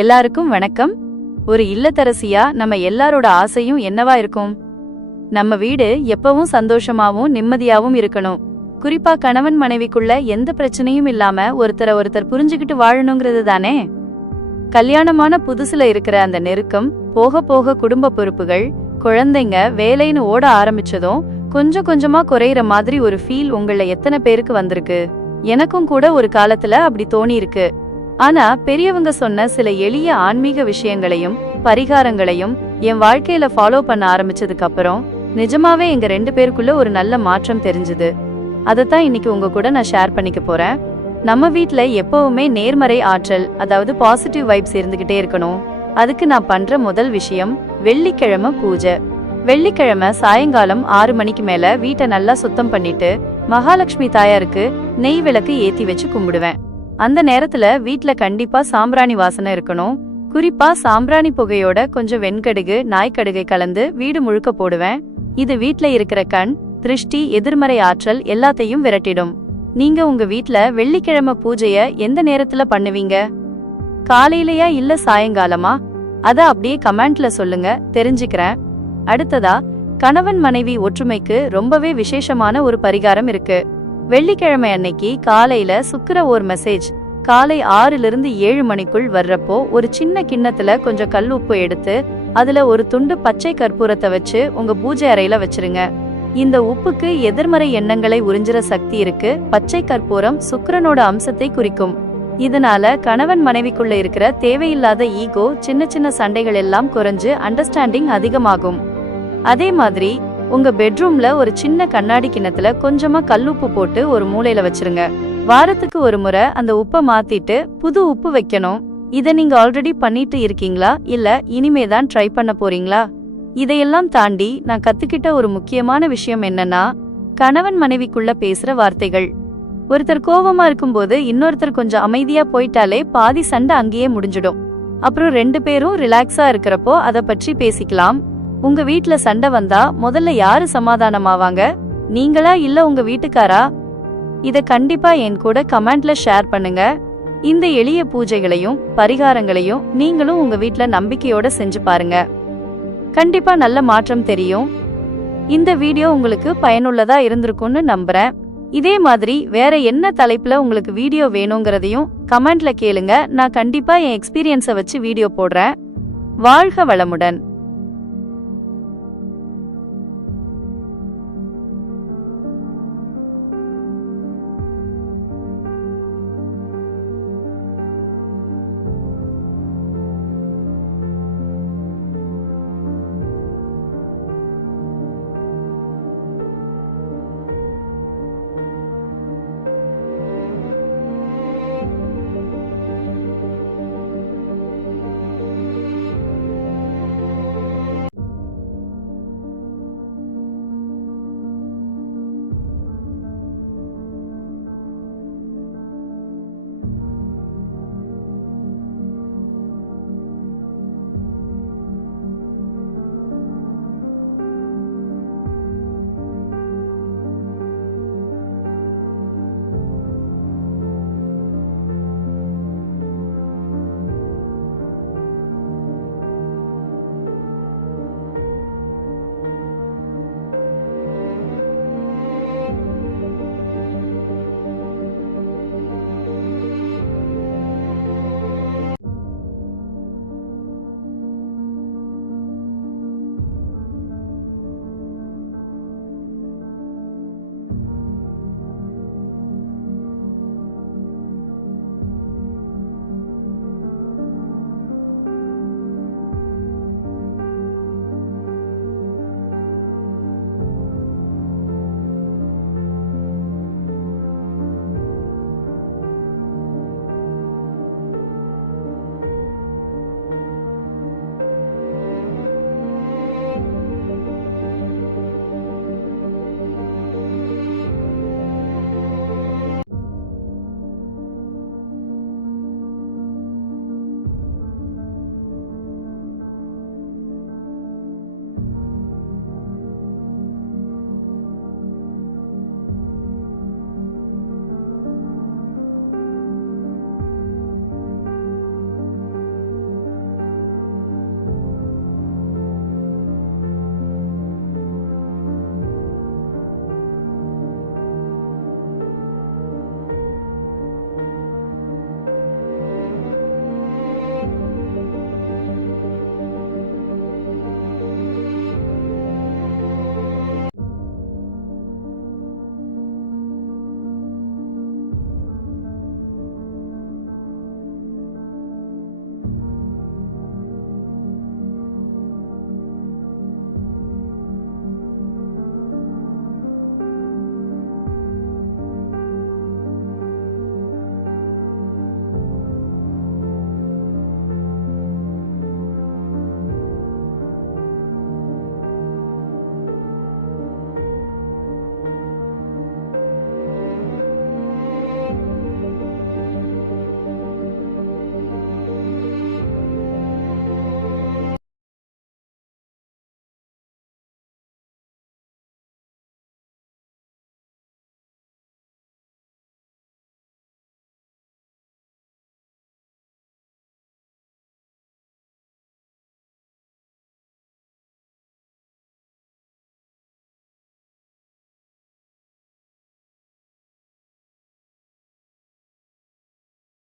எல்லாருக்கும் வணக்கம். ஒரு இல்லத்தரசியா நம்ம எல்லாரோட ஆசையும் என்னவா இருக்கும்? நம்ம வீடு எப்பவும் சந்தோஷமாவும் நிம்மதியாவும் இருக்கணும். குறிப்பா கணவன் மனைவிக்குள்ள எந்த பிரச்சனையும் இல்லாம ஒருத்தர் புரிஞ்சுக்கிட்டு வாழணுங்கிறது தானே. கல்யாணமான புதுசுல இருக்கிற அந்த நெருக்கம் போக போக குடும்ப பொறுப்புகள், குழந்தைங்க, வேலைன்னு ஓட ஆரம்பிச்சதும் கொஞ்சம் கொஞ்சமா குறையிற மாதிரி ஒரு ஃபீல் உங்கள எத்தனை பேருக்கு வந்திருக்கு? எனக்கும் கூட ஒரு காலத்துல அப்படி தோணி இருக்கு. ஆனா பெரியவங்க சொன்ன சில எளிய ஆன்மீக விஷயங்களையும் பரிகாரங்களையும் என் வாழ்க்கையில ஃபாலோ பண்ண ஆரம்பிச்சதுக்கு அப்புறம் நிஜமாவே எங்க 2 பேருக்குள்ள ஒரு நல்ல மாற்றம் தெரிஞ்சுது. அதைத்தான் இன்னைக்கு உங்க கூட நான் ஷேர் பண்ணிக்க போறேன். நம்ம வீட்ல எப்பவுமே நேர்மறை ஆற்றல், அதாவது பாசிட்டிவ் வைப்ஸ் இருந்துகிட்டே இருக்கணும். அதுக்கு நான் பண்ற முதல் விஷயம் வெள்ளிக்கிழமை பூஜை. வெள்ளிக்கிழமை சாயங்காலம் 6 மணிக்கு மேல வீட்டை நல்லா சுத்தம் பண்ணிட்டு மகாலட்சுமி தாயாருக்கு நெய் விளக்கு ஏத்தி வச்சு கும்பிடுவேன். அந்த நேரத்துல வீட்ல கண்டிப்பா சாம்பிராணி வாசனை இருக்கணும். குறிப்பா சாம்பிராணி புகையோட கொஞ்சம் வெண்கடுகு, நாய்க்கடுகை கலந்து வீடு முழுக்க போடுவேன். இது வீட்ல இருக்கிற கண் திருஷ்டி, எதிர்மறை ஆற்றல் எல்லாத்தையும் விரட்டிடும். நீங்க உங்க வீட்ல வெள்ளிக்கிழமை பூஜைய எந்த நேரத்துல பண்ணுவீங்க? காலையிலயா இல்ல சாயங்காலமா? அத அப்படியே கமெண்ட்ல சொல்லுங்க, தெரிஞ்சுக்கிறேன். அடுத்ததா, கணவன் மனைவி ஒற்றுமைக்கு ரொம்பவே விசேஷமான ஒரு பரிகாரம் இருக்கு. வெள்ளிக்கிழமை அன்னைக்கு காலையில சுக்கிர ஒரு மெசேஜ் காலை 6லிருந்து 7 மணிக்குள் வர்றப்போ ஒரு சின்ன கிண்ணத்துல கொஞ்சம் கல் உப்பு எடுத்து அதுல ஒரு துண்டு பச்சை கற்பூரத்தை வச்சு உங்க பூஜை அறையில வச்சிருங்க. இந்த உப்புக்கு எதிர்மறை எண்ணங்களை உறிஞ்சிற சக்தி இருக்கு. பச்சை கற்பூரம் சுக்கிரனோட அம்சத்தை குறிக்கும். இதனால கணவன் மனைவிக்குள்ள இருக்கிற தேவையில்லாத ஈகோ, சின்ன சின்ன சண்டைகள் எல்லாம் குறைஞ்சு அண்டர்ஸ்டாண்டிங் அதிகமாகும். அதே மாதிரி உங்க பெட்ரூம்ல ஒரு சின்ன கண்ணாடி கிண்ணத்துல கொஞ்சமா கல்லுப்பு போட்டு ஒரு மூலையில வச்சிருங்க. வாரத்துக்கு ஒரு முறை அந்த உப்பை மாத்திட்டு புது உப்பு வைக்கணும். இத நீங்க ஆல்ரெடி பண்ணிட்டு இருக்கீங்களா, இல்ல இனிமேதான் ட்ரை பண்ண போறீங்களா? இதையெல்லாம் தாண்டி நான் கத்துக்கிட்ட ஒரு முக்கியமான விஷயம் என்னன்னா, கணவன் மனைவிக்குள்ள பேசுற வார்த்தைகள். ஒருத்தர் கோவமா இருக்கும்போது இன்னொருத்தர் கொஞ்சம் அமைதியா போயிட்டாலே பாதி சண்டை அங்கேயே முடிஞ்சிடும். அப்புறம் 2 பேரும் ரிலாக்ஸா இருக்கிறப்போ அத பற்றி பேசிக்கலாம். உங்க வீட்ல சண்டை வந்தா முதல்ல யாரு சமாதானமாவாங்க? நீங்களா இல்ல உங்க வீட்டுக்காரா? இத கண்டிப்பா என் கூட கமெண்ட்ல ஷேர் பண்ணுங்க. இந்த எளிய பூஜைகளையும் பரிகாரங்களையும் நீங்களும் உங்க வீட்ல நம்பிக்கையோட செஞ்சு பாருங்க. கண்டிப்பா நல்ல மாற்றம் தெரியும். இந்த வீடியோ உங்களுக்கு பயனுள்ளதா இருந்திருக்கும்னு நம்புறேன். இதே மாதிரி வேற என்ன தலைப்புல உங்களுக்கு வீடியோ வேணுங்கிறதையும் கமெண்ட்ல கேளுங்க. நான் கண்டிப்பா என் எக்ஸ்பீரியன்ஸை வச்சு வீடியோ போடுறேன். வாழ்க வளமுடன்.